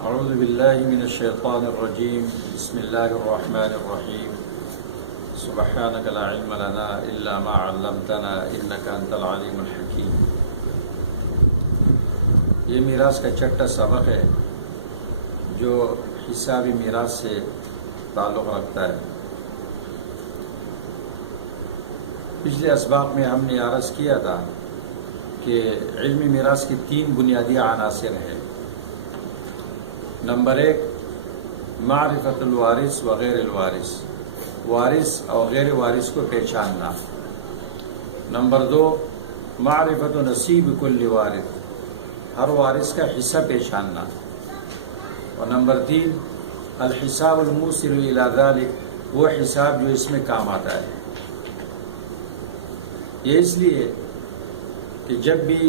اعوذ باللہ من الشیطان الرجیم بسم اللہ الرحمن الرحیم سبحانک لا علم لنا الا ما علمتنا انک انت العلیم الحکیم۔ یہ میراث کا چھٹا سبق ہے جو حسابی میراث سے تعلق رکھتا ہے۔ پچھلے اسباق میں ہم نے عرض کیا تھا کہ علمی میراث کی 3 بنیادی عناصر ہیں۔ نمبر 1 معرفت الوارث و غیر الوارث، وارث اور غیر وارث کو پہچاننا۔ نمبر 2 معرفت نصیب کل وارث، ہر وارث کا حصہ پہچاننا۔ اور نمبر 3 الحساب الموصل الی ذلک، وہ حساب جو اس میں کام آتا ہے۔ یہ اس لیے کہ جب بھی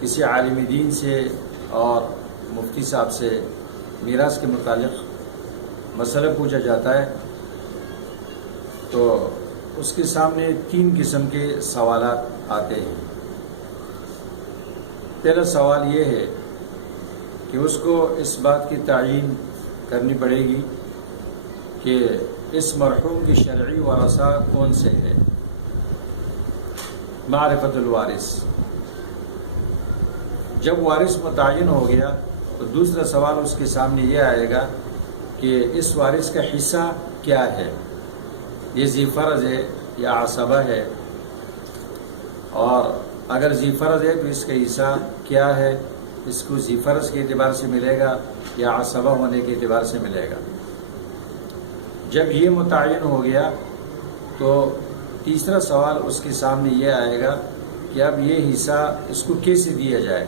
کسی عالم دین سے اور مفتی صاحب سے میراث کے متعلق مسئلہ پوچھا جاتا ہے تو اس کے سامنے 3 قسم کے سوالات آتے ہیں۔ پہلا سوال یہ ہے کہ اس کو اس بات کی تعیین کرنی پڑے گی کہ اس مرحوم کی شرعی ورثہ کون سے ہے، معرفت الوارث۔ جب وارث متعین ہو گیا تو دوسرا سوال اس کے سامنے یہ آئے گا کہ اس وارث کا حصہ کیا ہے، یہ ذی فرض ہے یا عصبہ ہے، اور اگر ذی فرض ہے تو اس کا حصہ کیا ہے، اس کو ذی فرض کے اعتبار سے ملے گا یا عصبہ ہونے کے اعتبار سے ملے گا۔ جب یہ متعین ہو گیا تو تیسرا سوال اس کے سامنے یہ آئے گا کہ اب یہ حصہ اس کو کیسے دیا جائے،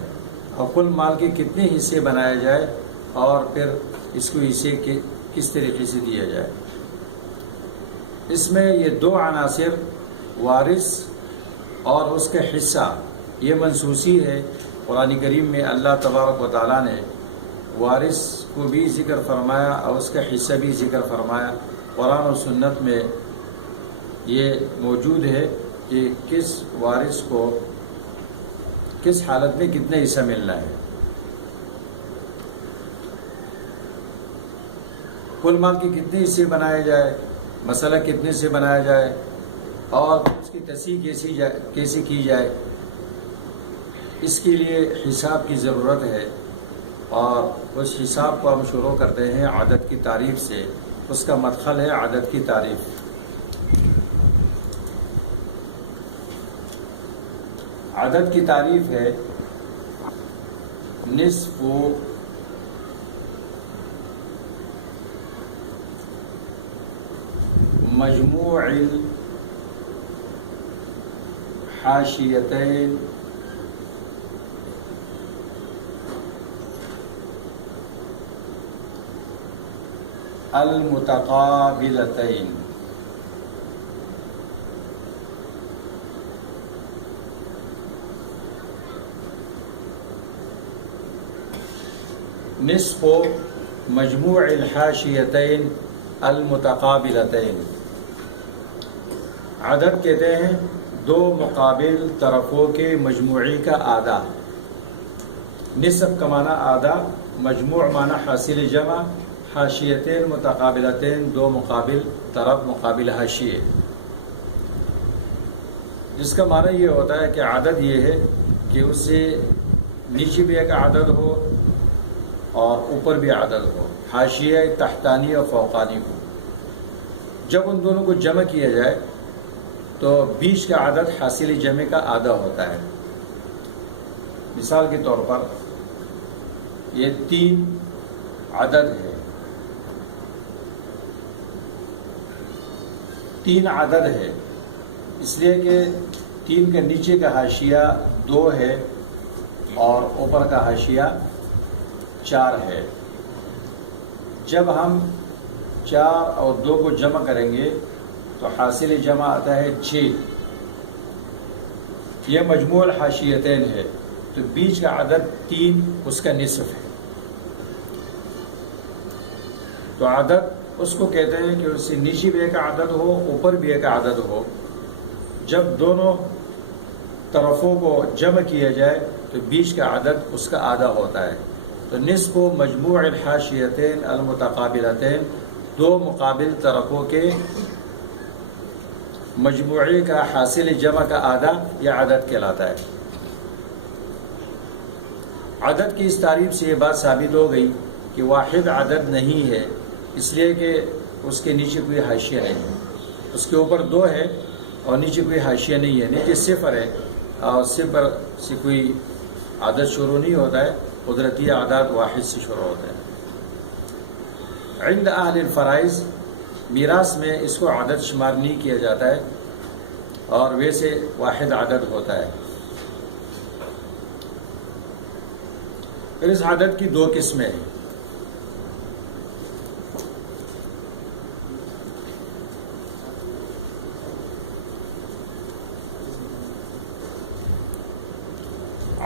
اور کل مال کے کتنے حصے بنائے جائے، اور پھر اس کو حصے کس طریقے سے دیا جائے۔ اس میں یہ 2 عناصر وارث اور اس کا حصہ، یہ منصوصی ہے۔ قرآن کریم میں اللہ تبارک و تعالیٰ نے وارث کو بھی ذکر فرمایا اور اس کا حصہ بھی ذکر فرمایا۔ قرآن و سنت میں یہ موجود ہے کہ کس وارث کو کس حالت میں کتنا حصہ ملنا ہے۔ کل مال کے کتنے حصے بنائے جائے، مسئلہ کتنے سے بنایا جائے، اور اس کی تصحیح کیسے کی جائے، اس کے لیے حساب کی ضرورت ہے۔ اور اس حساب کو ہم شروع کرتے ہیں عدد کی تعریف سے۔ اس کا مدخل ہے عدد کی تعریف۔ عدد کی تعریف ہے نصف مجموع الحاشیتین المتقابلتین۔ نصف مجموع الحاشیتین المتقابلتین۔ عدد کہتے ہیں 2 مقابل طرفوں کے مجموعی کا آدھا۔ نصف کا معنی آدھا، مجموع معنی حاصل جمع، حاشیتین متقابلتین 2 مقابل طرف مقابل حاشیے۔ جس کا معنی یہ ہوتا ہے کہ عدد یہ ہے کہ اس سے نیچے بھی ایک عدد ہو اور اوپر بھی عدد ہو، حاشیہ تحتانی اور فوقانی ہو۔ جب ان دونوں کو جمع کیا جائے تو بیچ کا عدد حاصل جمع کا آدھا ہوتا ہے۔ مثال کے طور پر یہ 3 عدد ہے، 3 عدد ہے، اس لیے کہ 3 کا نیچے کا حاشیہ 2 ہے اور اوپر کا حاشیہ 4 ہے۔ جب ہم 4 اور 2 کو جمع کریں گے تو حاصل جمع آتا ہے 6۔ یہ مجموع الحاشیتین ہے، تو بیچ کا عدد 3 اس کا نصف ہے۔ تو عدد اس کو کہتے ہیں کہ اس سے نیچے بھی ایک عدد ہو، اوپر بھی ایک عدد ہو۔ جب دونوں طرفوں کو جمع کیا جائے تو بیچ کا عدد اس کا آدھا ہوتا ہے۔ تو نصف مجموع الحاشیتین المتقابلتین، دو مقابل طرفوں کے مجموعے کا حاصل جمع کا آدھا یا عدد کہلاتا ہے۔ عدد کی اس تعریف سے یہ بات ثابت ہو گئی کہ واحد عدد نہیں ہے، اس لیے کہ اس کے نیچے کوئی حاشیہ نہیں ہے، اس کے اوپر 2 ہے اور نیچے کوئی حاشیہ نہیں ہے، نیچے 0 ہے اور 0 سے کوئی عدد شروع نہیں ہوتا ہے، قدرتی اعداد واحد سے شروع ہوتا ہے۔ عند اہل الفرائض، میراث میں اس کو عدد شمار نہیں کیا جاتا ہے اور ویسے واحد عدد ہوتا ہے۔ پھر اس عدد کی 2 قسمیں ہیں۔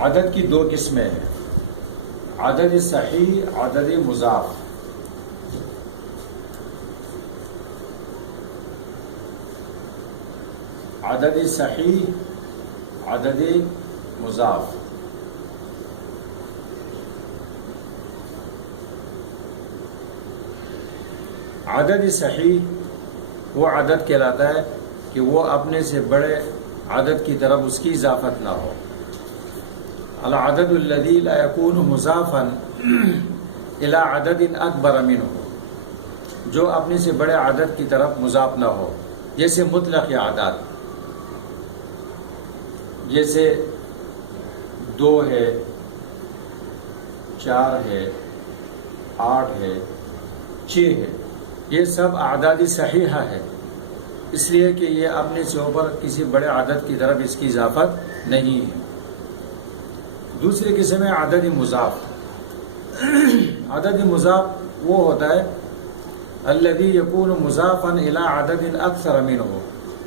عدد کی 2 قسمیں ہیں، عدد صحیح، عدد مضاف۔ عدد صحیح، عدد مضاف۔ عدد صحیح وہ عدد کہلاتا ہے کہ وہ اپنے سے بڑے عدد کی طرف اس کی اضافت نہ ہو۔ العدد الذی لا یکون مضافا الی عدد اکبر منہ، جو اپنے سے بڑے عدد کی طرف مضاف نہ ہو، جیسے مطلق اعداد، جیسے 2 ہے، 4 ہے، 8 ہے، 6 ہے، یہ سب اعداد صحیحہ ہے، اس لیے کہ یہ اپنے سے اوپر کسی بڑے عدد کی طرف اس کی اضافت نہیں ہے۔ دوسری قسم ہے عدد مضاف۔ عدد مضاف وہ ہوتا ہے الذی یکون مضافا الی عدد اکثر منہ،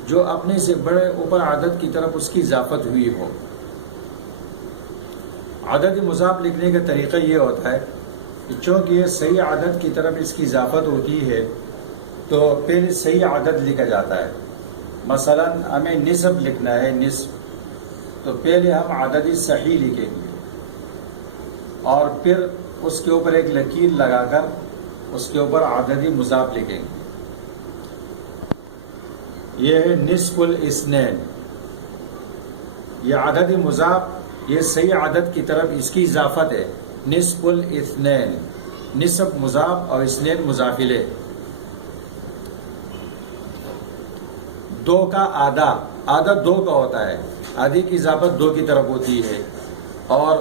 جو اپنے سے بڑے اوپر عدد کی طرف اس کی اضافت ہوئی ہو۔ عدد مضاف لکھنے کا طریقہ یہ ہوتا ہے کہ چونکہ یہ صحیح عدد کی طرف اس کی اضافت ہوتی ہے تو پہلے صحیح عدد لکھا جاتا ہے۔ مثلا ہمیں نصف لکھنا ہے، نصف، تو پہلے ہم عدد صحیح لکھیں گے اور پھر اس کے اوپر ایک لکیر لگا کر اس کے اوپر عدد مضاف لکھیں گے۔ یہ ہے نصف الاثنین، یہ عدد مضاف، یہ صحیح عدد کی طرف اس کی اضافت ہے۔ نصف الاثنین، نصف مضاف اور اثنین مضاف الیہ۔ 2 کا آدھا، آدھا 2 کا ہوتا ہے، آدھی کی اضافت 2 کی طرف ہوتی ہے، اور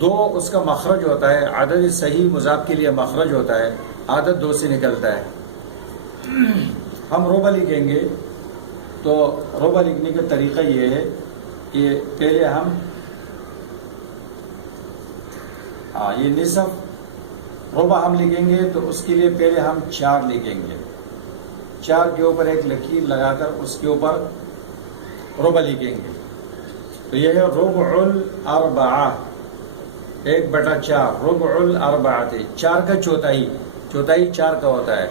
2 اس کا مخرج ہوتا ہے، عدد صحیح مضاف کے لیے مخرج ہوتا ہے، عدد 2 سے نکلتا ہے۔ ہم ربع لکھیں گے تو ربع لکھنے کا طریقہ یہ ہے کہ پہلے ہم یہ نصف ربع ہم لکھیں گے تو اس کے لیے پہلے ہم 4 لکھیں گے، 4 کے اوپر ایک لکیر لگا کر اس کے اوپر ربع لکھیں گے، تو یہ ہے ربع الاربعہ، 1/4، ربع الاربعہ، 4 کا چوتھائی، چوتھائی 4 کا ہوتا ہے۔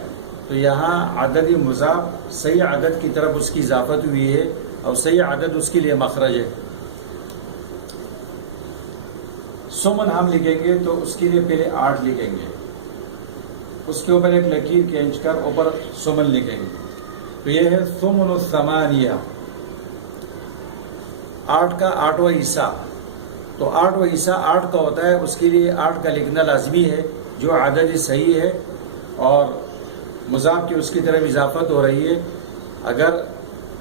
تو یہاں عدد مضاف صحیح عدد کی طرف اس کی اضافت ہوئی ہے اور صحیح عدد اس کے لیے مخرج ہے۔ سمن ہم لکھیں گے تو اس کے لیے پہلے 8 لکھیں گے، اس کے اوپر ایک لکیر کھینچ کر اوپر سمن لکھیں گے، تو یہ ہے ثمن الثمانیہ، 8 کا 8واں حصہ۔ تو 8واں حصہ 8 کا ہوتا ہے، اس کے لیے 8 کا لکھنا لازمی ہے، جو عدد صحیح ہے اور مضاف کی اس کی طرف اضافت ہو رہی ہے۔ اگر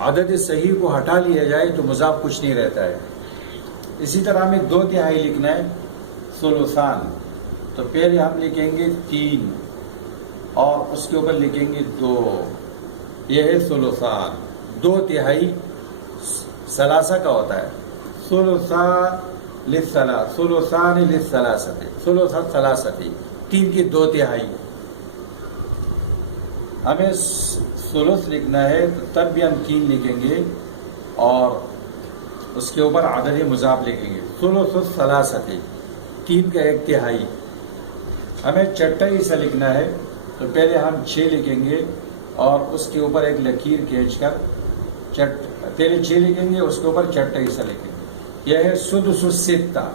عدد صحیح کو ہٹا لیا جائے تو مضاف کچھ نہیں رہتا ہے۔ اسی طرح ہمیں 2/3 لکھنا ہے، ثلثان، تو پہلے ہم لکھیں گے 3 اور اس کے اوپر لکھیں گے 2، یہ ہے ثلثان۔ 2/3 ثلاثہ کا ہوتا ہے، ثلثان للثلاثہ، ثلث ثلاثتی، 3 کی 2/3۔ ہمیں ثلث لکھنا ہے تو تب بھی ہم 3 لکھیں گے اور اس کے اوپر عدد مضاف لکھیں گے، ثلث الثلاثتی، 3 کا 1/3۔ ہمیں چھٹا حصہ لکھنا ہے تو پہلے ہم 6 لکھیں گے اور اس کے اوپر ایک لکیر کھینچ کر پہلے 6 لکھیں گے، اس کے اوپر چھٹا حصہ لکھیں گے، یہ ہے سدس الستہ،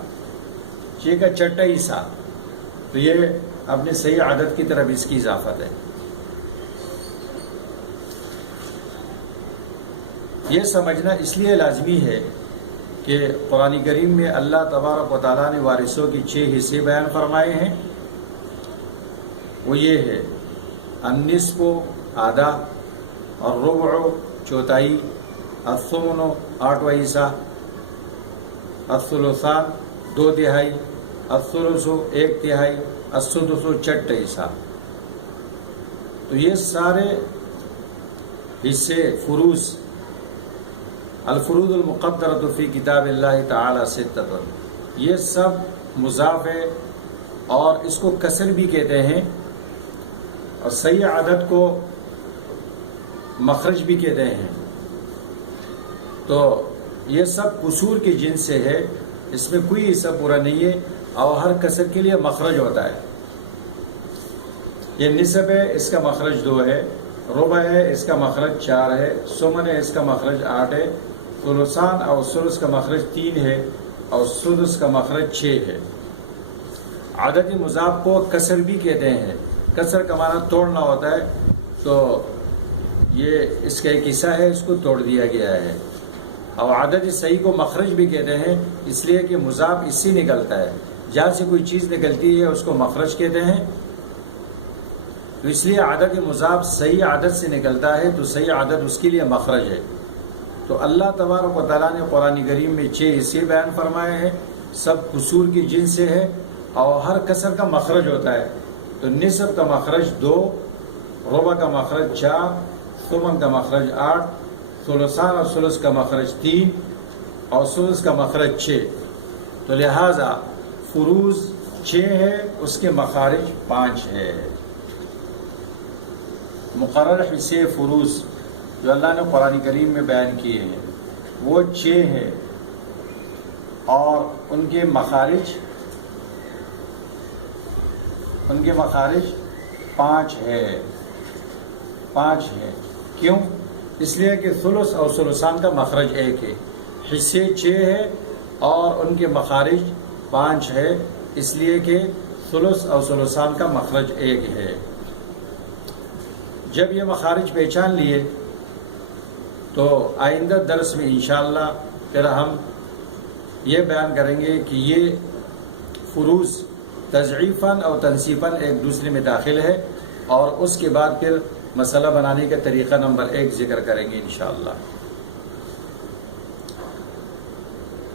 6 کا چھٹا حصہ، تو یہ اپنی صحیح عادت کی طرف اس کی اضافت ہے۔ یہ سمجھنا اس لیے لازمی ہے کہ قرآن کریم میں اللہ تبارک و تعالیٰ نے وارثوں کی 6 حصے بیان فرمائے ہیں۔ وہ یہ ہے النصف آدھا، الربع چوتھائی، الثمن 8واں حصہ، الثلثان 2 تہائی، الثلث 1 تہائی، السدس 1/4 حصہ۔ تو یہ سارے حصے فروض، الفروض المقدرۃ فی کتاب اللہ تعالی 6، یہ سب مضاف ہے اور اس کو کسر بھی کہتے ہیں اور صحیح عادت کو مخرج بھی کہتے ہیں۔ تو یہ سب قصور کی جنس سے ہے، اس میں کوئی حصہ پورا نہیں ہے اور ہر کسر کے لیے مخرج ہوتا ہے۔ یہ نصف ہے، اس کا مخرج 2 ہے، ربع ہے، اس کا مخرج 4 ہے، ثمن ہے، اس کا مخرج 8 ہے، ثلثان اور ثلث کا مخرج 3 ہے اور سدس کا مخرج 6 ہے۔ عدد مضاف کو کسر بھی کہتے ہیں، کسر کا معنی توڑنا ہوتا ہے، تو یہ اس کا ایک حصہ ہے، اس کو توڑ دیا گیا ہے۔ اور عدد صحیح کو مخرج بھی کہتے ہیں، اس لیے کہ مضاف اس سے نکلتا ہے، جہاں سے کوئی چیز نکلتی ہے اس کو مخرج کہتے ہیں۔ تو اس لیے عدد مضاف صحیح عدد سے نکلتا ہے تو صحیح عدد اس کے لیے مخرج ہے۔ تو اللہ تبارک و تعالیٰ نے قرآن کریم میں 6 حصے بیان فرمائے ہیں، سب قصور کی جنس سے ہے اور ہر کسر کا مخرج ہوتا ہے۔ تو نصف کا مخرج 2، ربع کا مخرج 4، ثمن کا مخرج 8، ثلثان اور ثلث کا مخرج 3 اور سدس کا مخرج 6۔ تو لہٰذا فروض 6 ہے، اس کے مخارج 5 ہے۔ مقرر حصے فروض جو اللہ نے قرآن کریم میں بیان کیے ہیں وہ 6 ہیں اور ان کے مخارج 5 ہے۔ 5 ہے کیوں؟ اس لیے کہ ثلث اور ثلثان کا مخرج 1 ہے، حصے 6 ہے اور ان کے مخارج 5 ہے، اس لیے کہ ثلث اور ثلثان کا مخرج 1 ہے۔ جب یہ مخارج پہچان لیے تو آئندہ درس میں انشاءاللہ پھر ہم یہ بیان کریں گے کہ یہ فروض تضعیفاً اور تنصیفاً ایک دوسرے میں داخل ہے، اور اس کے بعد پھر مسئلہ بنانے کا طریقہ نمبر 1 ذکر کریں گے انشاءاللہ۔